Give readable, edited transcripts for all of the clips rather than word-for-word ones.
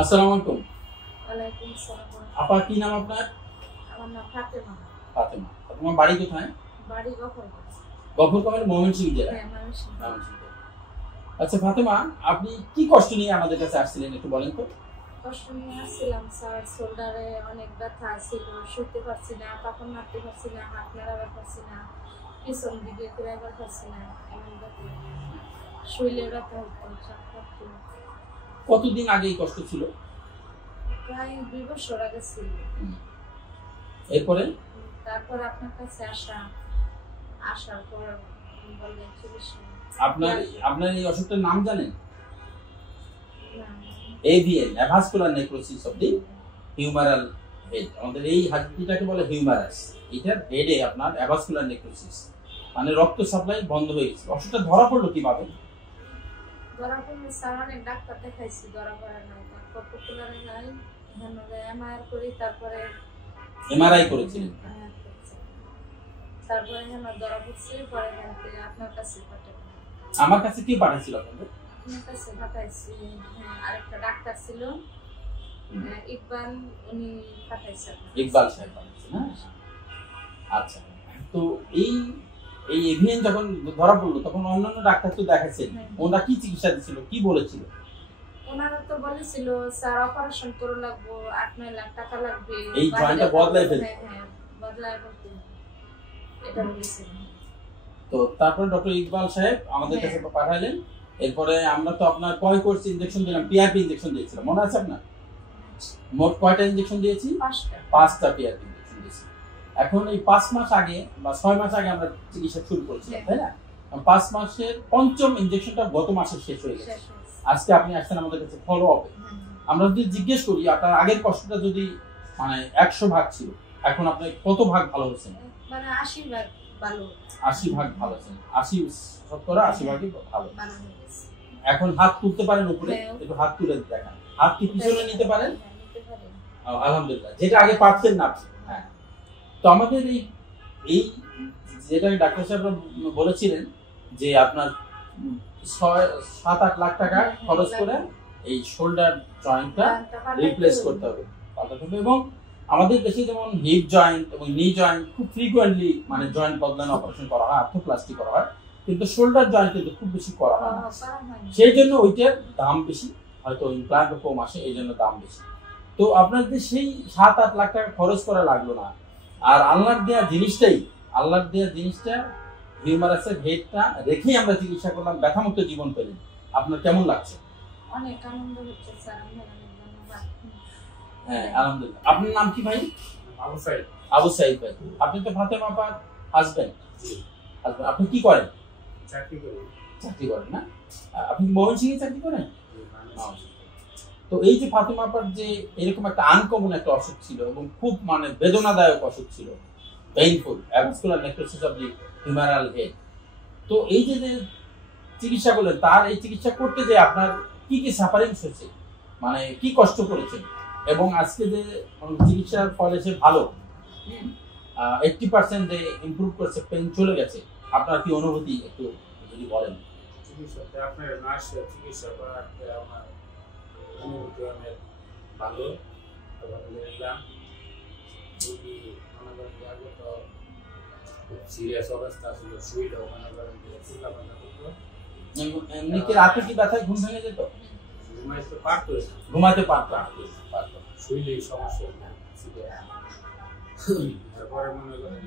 আসসালামু আলাইকুম। ওয়ালাইকুম আসসালাম। আপা কি নাম আপনার? আমার নাম ফাতেমা। ফাতেমা। তোমার বাড়ি কোথায়? বাড়ি গফরগাঁও। গফরগাঁও ময়মনসিংহ জেলা। হ্যাঁ, ময়মনসিংহ। আচ্ছা ফাতেমা, আপনি কি কষ্ট নিয়ে আমাদের কাছে আসছিলেন একটু বলেন তো? কষ্ট নিয়ে আসছিলাম স্যার, শোল্ডারে অনেক ব্যথা ছিল, শুতে পারছি না, পাখন নাড়তে পারছি না, হাত নাড়াতে পারছি না, পিছন দিকে ঘুরাইতে পারছি না, এমন ব্যথা। শরীরে ব্যথা হতো, চাপ থাকতো। কতদিন আগে এই কষ্ট ছিল? প্রায় 2 বছর আগে ছিল। এরপরে তারপর আপনার কাছে আসার পর বললেন চিকিৎসা। আপনার এই অসুখটার নাম জানেন? না। AVN, avascular necrosis of the humeral head. আমাদের এই হাড়টিটাকে বলে হিউমারাস। এটার হেডে আপনার অ্যাভাসকুলার নেক্রোসিস, মানে রক্ত সাপ্লাই বন্ধ হয়ে গেছে। অসুখটা ধরা পড়লো কিভাবে? ধরা পড়লে স্যার অনেক ডাক্তার দেখাইছি, ধরা পড়ে নাই। তারপর পপুলারে যাই, এখানে এমআরআই করি, তারপরে এমআরআই করেছিলেন? তারপরে এখানে ধরা পড়ছে, পরে আপনার কাছে পাঠাবো। আমার কাছে কি পাঠিয়েছিল আপনাদের? আপনার কাছে পাঠাইছি। হ্যাঁ, আরেকটা ডাক্তার ছিল ইকবাল, উনি পাঠাইছে। ইকবাল সাহেব পাঠিয়েছে না? আচ্ছা, তো এই এভিএন যখন ধরা পড়লো তখন অন্যান্য ডাক্তার তো দেখাচ্ছেন, ওনারা কি চিকিৎসা দিচ্ছিল, কি বলেছিল? ওনারা তো বলেছিল স্যার অপারেশন করে লাগবো, 8-9 লাখ টাকা লাগবে, এই জয়েন্টটা বদলাই ফেলতে। হ্যাঁ, বদলাই ফেলতে এটা বলেছিল। তো তারপর ডক্টর ইকবাল সাহেব আমাদের কাছে পাঠালেন। এরপরে আমরা তো আপনার কয় কোর্স ইনজেকশন দিলাম, পিআরপি ইনজেকশন দিয়েছিলাম, মনে আছে আপনার? মোট কয়টা ইনজেকশন দিয়েছি? 5টা পিআরপি ইনজেকশন দিয়েছি। এখন এই 5 মাস আগে বা 6 মাস আগে আমরা চিকিৎসা শুরু করেছিলাম, তাই না? 5 মাসের পঞ্চম ইনজেকশনটা গত মাসে শেষ হয়ে গেছে। আজকে আপনি আসছেন আমাদের কাছে ফলো আপে। আমরা যদি জিজ্ঞেস করি আপনার আগের কষ্টটা যদি মানে 100 ভাগ ছিল, এখন আপনি কত ভাগ ভালো হচ্ছেন? মানে 80 ভাগ ভালো। 80 ভাগ ভালো হচ্ছেন। 80 ভাগই ভালো। এখন হাত তুলতে পারেন উপরে, একটু হাত তুলে দেখান। হাত কি পিছনে নিতে পারেন? আলহামদুলিল্লাহ, যেটা আগে পারতেন না। হ্যাঁ, তো আমাদের এই যেটা ডাক্তার সাহেব বলেছিলেন যে আপনার 7-8 লাখ টাকা খরচ করে এই শোল্ডার জয়েন্টটা রিপ্লেস করতে হবে, পাল্টাতে হবে। এবং আমাদের দেশে যেমন হিপ জয়েন্ট এবং নি জয়েন্ট খুব ফ্রিকোয়েন্টলি মানে জয়েন্ট বদলানো অপারেশন করা হয়, আর্থ্রোপ্লাস্টি করা হয়, কিন্তু শোল্ডার জয়েন্ট কিন্তু খুব বেশি করা হয় না। সেই জন্য ওইটার দাম বেশি, হয়তো ইমপ্লান্ট কম আসে, এই জন্য দাম বেশি। তো আপনাদের সেই 7-8 লাখ টাকা খরচ করা লাগলো না। আর আল্লাহর দেওয়া জিনিসটা হিউমারাসের হেডটা রেখেই আমরা চিকিৎসা করলাম, ব্যথামুক্ত জীবন পেলেন। আপনার কেমন লাগছে? অনেক আনন্দ হচ্ছে স্যার, অনেক ধন্যবাদ। হ্যাঁ, আলহামদুলিল্লাহ। আপনার নাম কি ভাই? আবু সাইদ। আবু সাইদ ভাই। আপনি তো ফাতেমা আপার হাজবেন্ড। আপনি কি করেন? চাকরি করেন না? আপনি ময়মনসিংহে চাকরি করেন? তো এই যে ফাতেমা আপার যে এরকম একটা আনকমন একটা অসুখ ছিল এবং খুব মানে বেদনাদায়ক অসুখ ছিল, painful avascular necrosis of the humeral head. তো এই যে চিকিৎসা করলেন, তার এই চিকিৎসা করতে যে আপনার কি কি সাফারিংস হয়েছে, মানে কি কষ্ট করেছেন, এবং আজকে যে চিকিৎসার ফলে সে ভালো 80% যে ইমপ্রুভ করেছে, পেইন চলে গেছে, আপনার কি অনুভূতি একটু যদি বলেন? চিকিৎসাতে আপনার চিকিৎসা করাতে আমার অনুভূতি অনেক ভালো। আলহামদুলিল্লাহ। রোগী মনে করেন যে আগে তো সিরিয়াস অবস্থা ছিল, শুইলেও মনে করেন যে চিল্লাপাল্লা করতো। এমনি কি রাতে কি ব্যথায় ঘুম ভেঙে যেত? ঘুমাতে পারতো, শুইলেই সমস্যা। তারপরে মনে করেন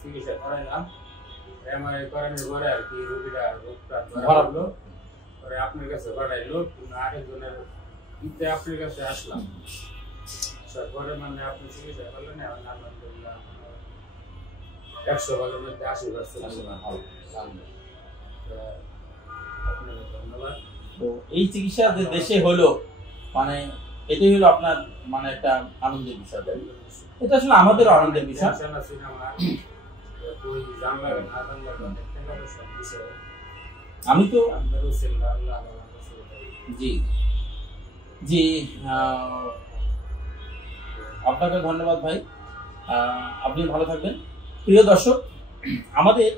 চিকিৎসা করাইলাম, এমআরআই করানোর পরে আর কি রোগীরা রোগটা ধরা পড়লো, পরে আপনার কাছে পাঠাইলো, আরেকজনের ইতে আপনার কাছে আসলাম। তারপরে মানে আপনি চিকিৎসা করলেন, আলহামদুলিল্লাহ 100 ভাগের মধ্যে 80% আপনাকে ধন্যবাদ। তো এই চিকিৎসা যে দেশে হলো, মানে এটাই হলো আপনার মানে একটা আনন্দের বিষয়। এটা আসলে আমাদের আনন্দের বিষয়। আমি তো জি জি আপনাকে ধন্যবাদ ভাই, আপনি ভালো থাকবেন। প্রিয় দর্শক, আমাদের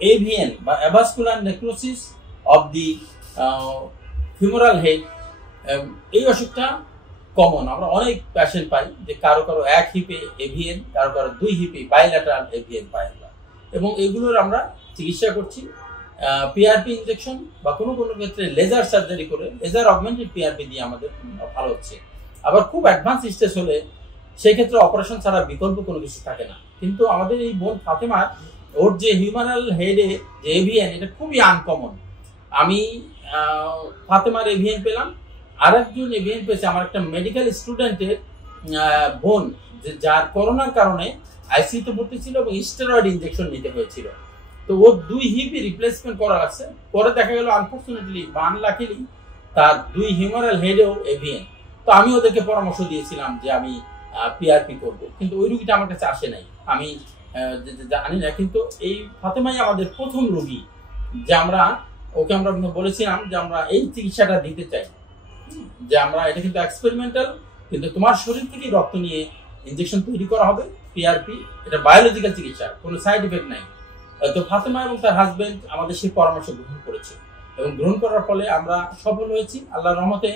এভিএন বা avascular necrosis of the femoral head এই অসুখটা কমন, আমরা অনেক পেশেন্ট পাই যে কারো কারো এক হিপে এভিএন, কারো কারো 2 হিপে বাইল্যাটারাল এভিএন পাই আমরা, এবং এগুলোর আমরা চিকিৎসা করছি পিআরপি ইনজেকশন বা কোনো কোনো ক্ষেত্রে লেজার সার্জারি করে, লেজার অগমেন্টেড পিআরপি দিয়ে আমাদের ভালো হচ্ছে। আবার খুব অ্যাডভান্স স্টেজ হলে সেই ক্ষেত্রে অপারেশন ছাড়া বিকল্প কোনো কিছু থাকে না। কিন্তু আমাদের এই বোন ফাতেমার ওর যে হিউম্যানাল হেডে যে এভিএন, এটা খুবই আনকমন। আমি ফাতেমার এভিএন পেলাম, আর একজন এভিএন পেয়েছে আমার একটা মেডিকেল স্টুডেন্টের বোন, যে যার করোনার কারণে আইসিইউতে ভর্তি ছিল এবং স্টেরয়েড ইনজেকশন নিতে হয়েছিল। তো ওর 2 হিপই রিপ্লেসমেন্ট করা আছে। পরে দেখা গেল আনফর্চুনেটলি বা আনলাকিলি তার 2 হিউম্যানাল হেডেও এভিএন। তো আমি ওদেরকে পরামর্শ দিয়েছিলাম যে আমি পিআরপি করব, কিন্তু ওই রুগীটা আমার কাছে আসে নাই, আমি জানি না। কিন্তু এই ফাতেমাই আমাদের প্রথম রোগী যে আমরা বলেছিলাম যে আমরা এই চিকিৎসাটা দিতে চাই, যে আমরা এটা কিন্তু এক্সপেরিমেন্টাল, কিন্তু তোমার শরীর থেকে রক্ত নিয়ে ইনজেকশন তৈরি করা হবে পিআরপি, এটা বায়োলজিক্যাল চিকিৎসা, কোনো সাইড ইফেক্ট নাই। তো ফাতেমা এবং তার হাজবেন্ড আমাদের সেই পরামর্শ গ্রহণ করেছে, এবং গ্রহণ করার ফলে আমরা সফল হয়েছি আল্লাহর রহমতে।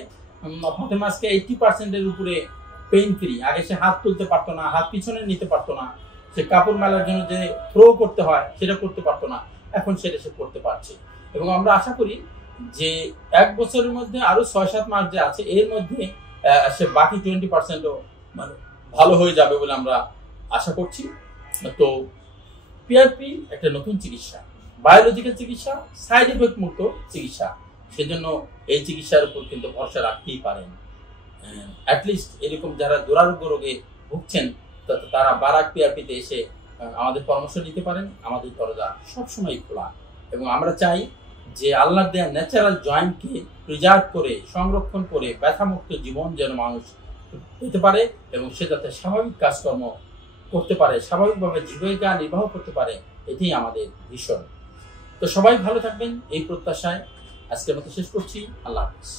ফাতেমা আজকে 80% উপরে পেইন ফ্রি। আগে সে হাত তুলতে পারতো না, হাত পিছনে নিতে পারতো না, সে কাপড় মেলার জন্য যে থ্রো করতে হয় সেটা করতে পারতো না, এখন সেটা সে করতে পারছে। এবং আমরা আশা করি যে 1 বছরের মধ্যে আরো 6-7 মাস যে আছে এর মধ্যে সে বাকি 20%ও মানে ভালো হয়ে যাবে বলে আমরা আশা করছি। তো পিআরপি একটা নতুন চিকিৎসা, বায়োলজিক্যাল চিকিৎসা, সাইড এফেক্ট মুক্ত চিকিৎসা, সেজন্য এই চিকিৎসার উপর কিন্তু ভরসা রাখতেই পারেন। অ্যাটলিস্ট এরকম যারা দুরারোগ্য রোগে ভুগছেন তারা বারাক পিআরপিতে এসে আমাদের পরামর্শ নিতে পারেন। আমাদের দরজা সবসময় খোলা, এবং আমরা চাই যে আল্লাহর দেয়া ন্যাচারাল জয়েন্টকে প্রিজার্ভ করে, সংরক্ষণ করে ব্যথামুক্ত জীবন যেন মানুষ পেতে পারে, এবং সে যাতে স্বাভাবিক কাজকর্ম করতে পারে, স্বাভাবিকভাবে জীবিকা নির্বাহ করতে পারে, এটাই আমাদের ভীষণ। তো সবাই ভালো থাকবেন এই প্রত্যাশায় আজকের মতো শেষ করছি। আল্লাহ হাফেজ।